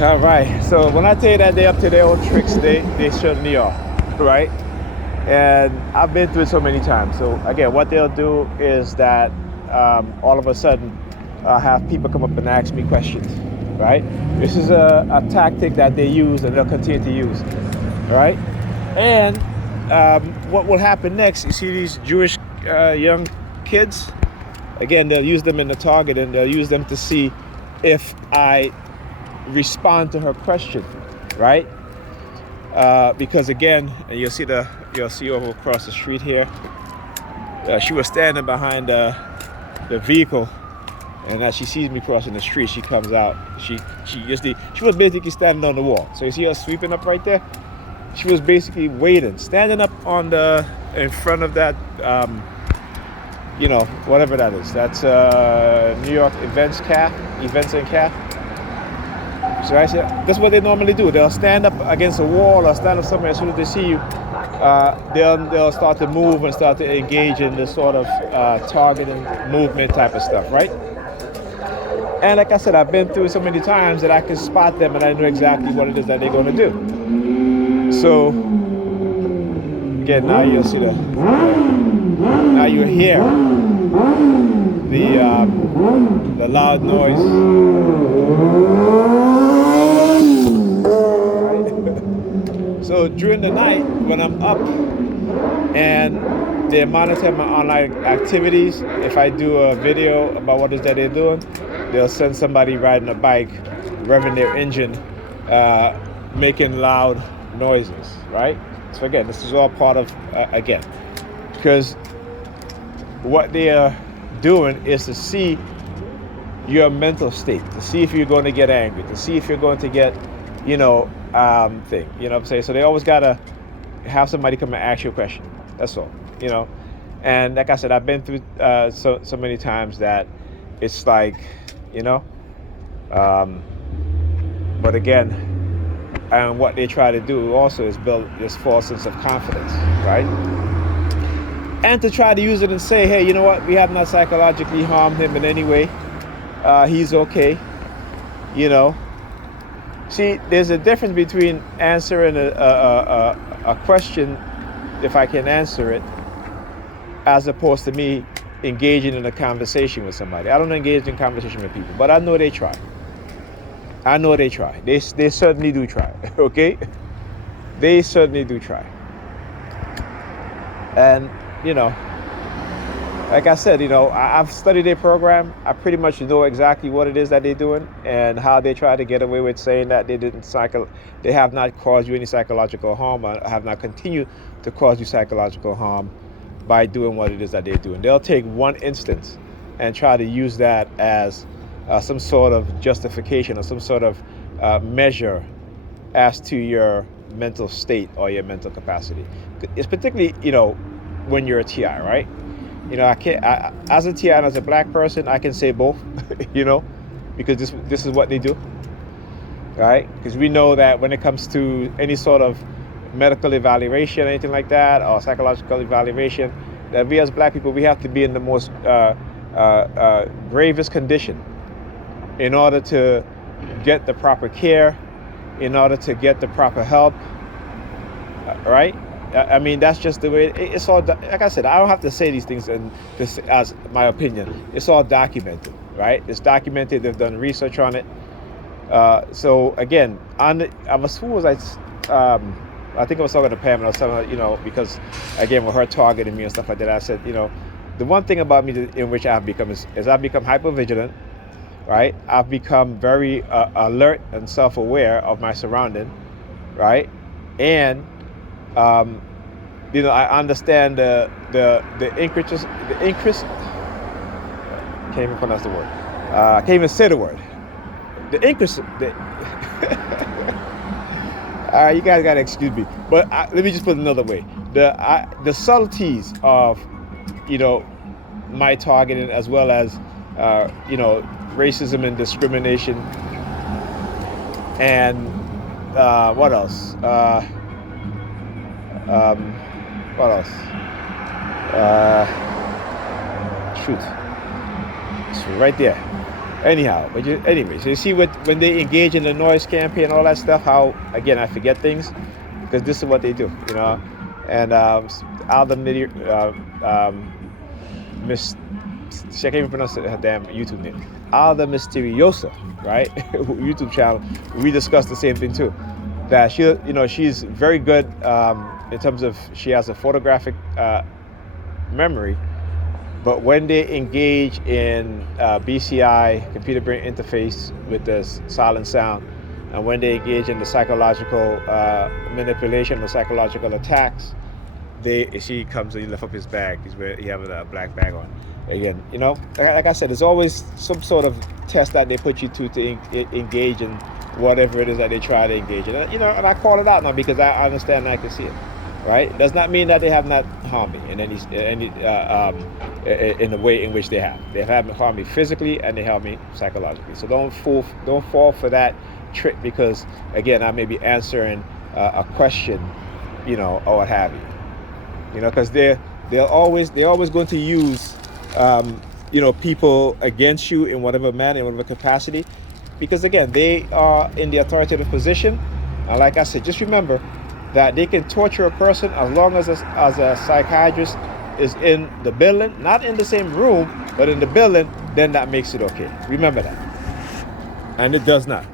All right. So when I tell you that they're up to their own tricks, they certainly are, right? And I've been through it so many times. So again, what they'll do is that all of a sudden have people come up and ask me questions, right? This is a tactic that they use and they'll continue to use, right? And what will happen next? You see these Jewish young kids. Again, they'll use them in the target and they'll use them to see if I respond to her question, right? Because again, and you'll see over across the street here. She was standing behind the vehicle, and as she sees me crossing the street, she comes out. She was basically standing on the wall. So you see her sweeping up right there. She was basically waiting, standing up on in front of that, whatever that is. That's New York Events and Calf. So I said, that's what they normally do. They'll stand up against a wall or stand up somewhere. As soon as they see you, they'll start to move and start to engage in this sort of targeting movement type of stuff, right? And like I said, I've been through it so many times that I can spot them and I know exactly what it is that they're going to do. So again, now you'll see now you hear the loud noise. So during the night, when I'm up and they monitor my online activities, if I do a video about what it is that they're doing, they'll send somebody riding a bike, revving their engine, making loud noises, right? So again, this is all part of, again, because what they are doing is to see your mental state, to see if you're going to get angry, to see if you're going to get, thing. You know what I'm saying? So they always got to have somebody come and ask you a question. That's all, And like I said, I've been through so many times that it's like, but again, and what they try to do also is build this false sense of confidence, right? And to try to use it and say, hey, you know what? We have not psychologically harmed him in any way. He's okay, See, there's a difference between answering a question, if I can answer it, as opposed to me engaging in a conversation with somebody. I don't engage in conversation with people, but I know they try. They certainly do try, okay? They certainly do try. And, like I said, I've studied their program. I pretty much know exactly what it is that they're doing and how they try to get away with saying that they have not caused you any psychological harm or have not continued to cause you psychological harm by doing what it is that they're doing. They'll take one instance and try to use that as some sort of justification or some sort of measure as to your mental state or your mental capacity. It's particularly, when you're a TI, right? I can't. As a TI and as a black person, I can say both, because this is what they do, right? Because we know that when it comes to any sort of medical evaluation, anything like that, or psychological evaluation, that we as black people, we have to be in the most gravest condition in order to get the proper care, in order to get the proper help, right? I mean, that's just the way it's all. Like I said, I don't have to say these things and this as my opinion. It's all documented, right? It's documented. They've done research on it. So again, I was who was I? I think I was talking to Pam, and I was telling her, because again, with her targeting me and stuff like that, I said, the one thing about me in which I've become is I've become hypervigilant, right? I've become very alert and self-aware of my surrounding, right? And I understand the increase. Can't even pronounce the word. Can't even say the word. The increase. You guys gotta excuse me, but let me just put it another way. The subtleties of, my targeting, as well as, racism and discrimination, and what else? What else? Shoot. It's right there. Anyhow, but anyway, so you see when they engage in the noise campaign and all that stuff, how again I forget things because this is what they do, you know. And Alda Miss, I can't even pronounce her damn YouTube name. Alda Misteriosa, right? YouTube channel. We discussed the same thing too. That she's very good in terms of she has a photographic memory, but when they engage in BCI, computer brain interface with the silent sound, and when they engage in the psychological manipulation, the psychological attacks, she comes and he lift up his bag. He have a black bag on. Again, you know, like I said, there's always some sort of test that they put you to engage in whatever it is that they try to engage in. You know, and I call it out now because I understand and I can see it. Right? It does not mean that they have not harmed me in in the way in which they have. They have harmed me physically and they harmed me psychologically. So don't fall for that trick because again I may be answering a question, you know, or what have you. You know, because they're always going to use you know, people against you in whatever manner, in whatever capacity, because again they are in the authoritative position. And like I said, just remember that they can torture a person as long as a psychiatrist is in the building, not in the same room, but in the building, then that makes it okay. Remember that. And it does not.